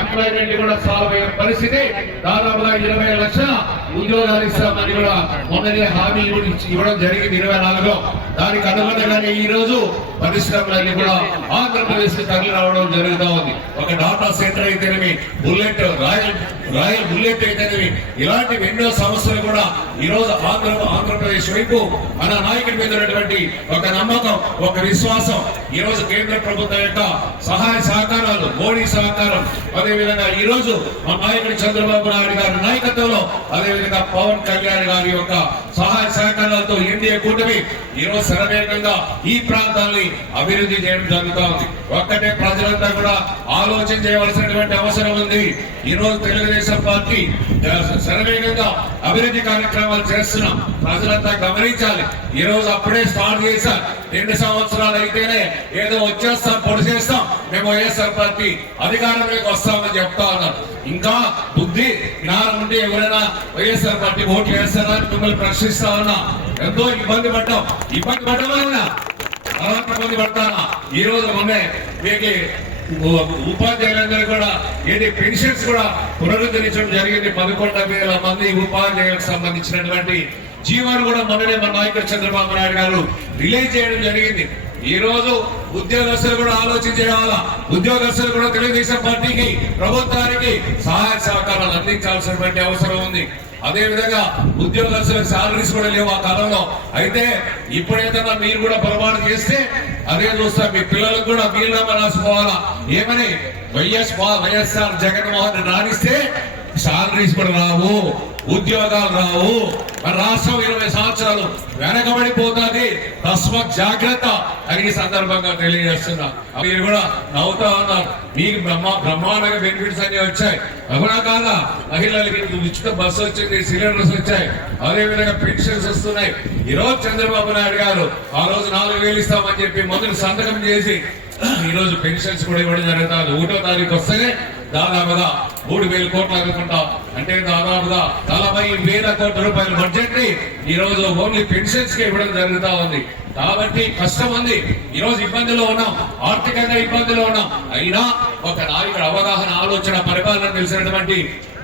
Employment కూడా solve అయిన పరిస్థితి. దాదాపుగా 20 లక్షల ఉద్యోగాలు ఇస్తామని కూడా మొన్ననే హామీ ఇవ్వడం జరిగింది 24లో. దానికి అనుగుణంగానే ఈ రోజు పరిశ్రమలన్నీ కూడా ఆంధ్రప్రదేశ్ తరలి రావడం జరుగుతూ ఉంది. ఒక డాటా సెంటర్ అయితేనేమి, రాయల్ బుల్లెట్ అయితేనేమి, ఇలాంటి ఎన్నో సమస్యలు కూడా ఈ రోజు ఆంధ్రప్రదేశ్ వైపు మన నాయకుడి మీద ఉన్నటువంటి ఒక నమ్మకం, ఒక విశ్వాసం, ఈ రోజు కేంద్ర ప్రభుత్వం యొక్క సహాయ సహకారాలు, మోడీ సహకారం, అదేవిధంగా ఈ రోజు మన నాయకుడు చంద్రబాబు నాయుడు గారి నాయకత్వంలో, అదేవిధంగా పవన్ కళ్యాణ్ గారి యొక్క సహాయ సహకారాలతో ఎన్డీఏ కూటమి ఈ రోజు శరవేగంగా ఈ ప్రాంతాన్ని అభివృద్ధి చేయడం జరుగుతూ ఉంది. ఒక్కటే ప్రజలంతా కూడా ఆలోచన చేయవలసినటువంటి అవసరం ఉంది. ఈ రోజు తెలుగుదేశం పార్టీ శరవేగంగా అభివృద్ధి కార్యక్రమాలు చేస్తున్నాం, ప్రజలంతా గమనించాలి. ఈ రోజు అప్పుడే స్టార్ట్ చేశారు. 2 సంవత్సరాలు అయితేనే ఏదో వచ్చేస్తాం, పొడి చేస్తాం, మేము వైఎస్ఆర్ పార్టీ అధికారంలోకి వస్తామని చెప్తా ఉన్నారు. ఇంకా బుద్ధి జ్ఞానం ఉంటే ఎవరైనా వైఎస్ఆర్ పార్టీ ఓట్లు వేస్తారా మిమ్మల్ని ప్రశ్నిస్తా ఉన్నా. ఎంతో ఇబ్బంది పడ్డామన్నా తర్వాత ఇబ్బంది పడతానా. ఈ రోజు మొన్నే మీకు ఉపాధ్యాయులందరూ కూడా ఏంటి పెన్షన్స్ కూడా పునరుద్ధరించడం జరిగింది. 11,000 మంది ఉపాధ్యాయులకు సంబంధించినటువంటి జీవాలు కూడా మొన్ననే మన నాయకుడు చంద్రబాబు నాయుడు గారు రిలీజ్ చేయడం జరిగింది. ఈ రోజు ఉద్యోగస్తులు కూడా ఆలోచన చేయాలా. ఉద్యోగస్తులు కూడా తెలుగుదేశం పార్టీకి, ప్రభుత్వానికి సహాయ సహకారాలు అందించాల్సినటువంటి అవసరం ఉంది. అదే విధంగా ఉద్యోగస్తులకు సాలరీస్ కూడా లేవు ఆ కాలంలో. అయితే ఇప్పుడేదన్నా మీరు కూడా పొరపాటు చేస్తే అదే చూస్తా, మీ పిల్లలకు కూడా వీలునామా రాసుకోవాలా. ఏమని వైఎస్ఆర్ జగన్మోహన్ రెడ్డి రాణిస్తే సాలరీస్ కూడా రావు, ఉద్యోగాలు రావు. మన రాష్ట్రం 20 సంవత్సరాలు వెనకబడిపోతుంది. తస్మాత్ జాగ్రత్త అని ఈ సందర్భంగా తెలియజేస్తున్నా. మీరు కూడా నవ్వుతా ఉన్నారు. మీకు బ్రహ్మాండంగా బెనిఫిట్స్ అన్ని వచ్చాయి, అవునా కాదా? మహిళలకి ఉచిత బస్సు వచ్చింది, సిలిండర్స్ వచ్చాయి, అదేవిధంగా పెన్షన్స్ వస్తున్నాయి. ఈ రోజు చంద్రబాబు నాయుడు గారు ఆ రోజు 4,000 ఇస్తామని చెప్పి మొదటి సంతకం చేసి ఈ రోజు పెన్షన్స్ కూడా ఇవ్వడం జరుగుతుంది. 1వ తారీఖు వస్తేనే దాదాపుగా 3,000 కోట్లు అనుకుంటా, అంటే దాదాపుగా 40,000 కోట్ల రూపాయల బడ్జెట్ ని ఈ రోజు ఓన్లీ పెన్షన్స్ కి ఇవ్వడం జరుగుతా ఉంది. కాబట్టి కష్టం ఉంది. ఈ రోజు ఇబ్బందులు ఉన్నాం, ఆర్థికంగా ఇబ్బందులు ఉన్నాం. అయినా ఒక నాయకుడు అవగాహన, ఆలోచన, పరిపాలన తెలిసినటువంటి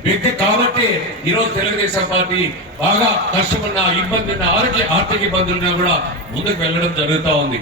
వ్యక్తి కాబట్టి ఈ రోజు తెలుగుదేశం పార్టీ బాగా కష్టమున్న, ఇబ్బంది ఉన్న, ఆర్థిక ఇబ్బందులున్నా కూడా ముందుకు వెళ్ళడం జరుగుతూ ఉంది.